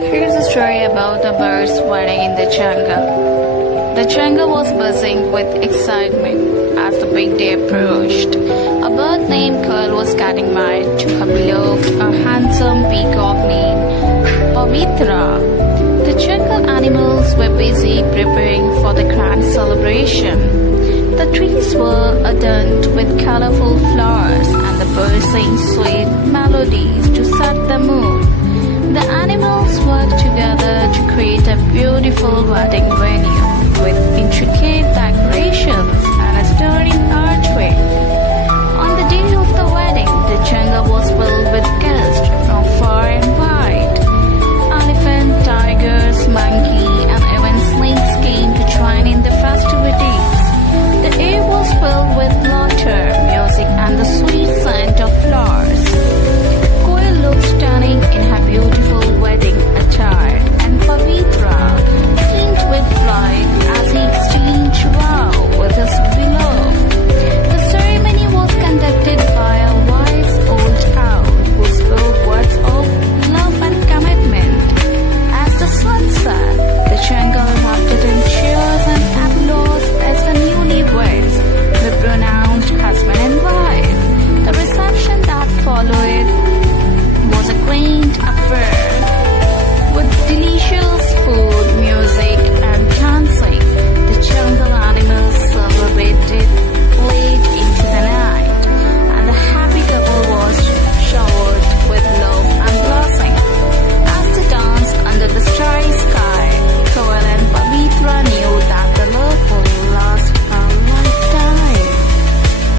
Here's a story about a bird's wedding in the jungle. The jungle was buzzing with excitement as the big day approached. A bird named Curl was getting married to her beloved, a handsome peacock named Pavitra. The jungle animals were busy preparing for the grand celebration. The trees were adorned with colorful flowers and the birds sang sweet melodies to set the mood. The animals worked together to create a beautiful wedding venue with intricate decorations and a stirring archway. On the day of the wedding, the jungle was filled with guests.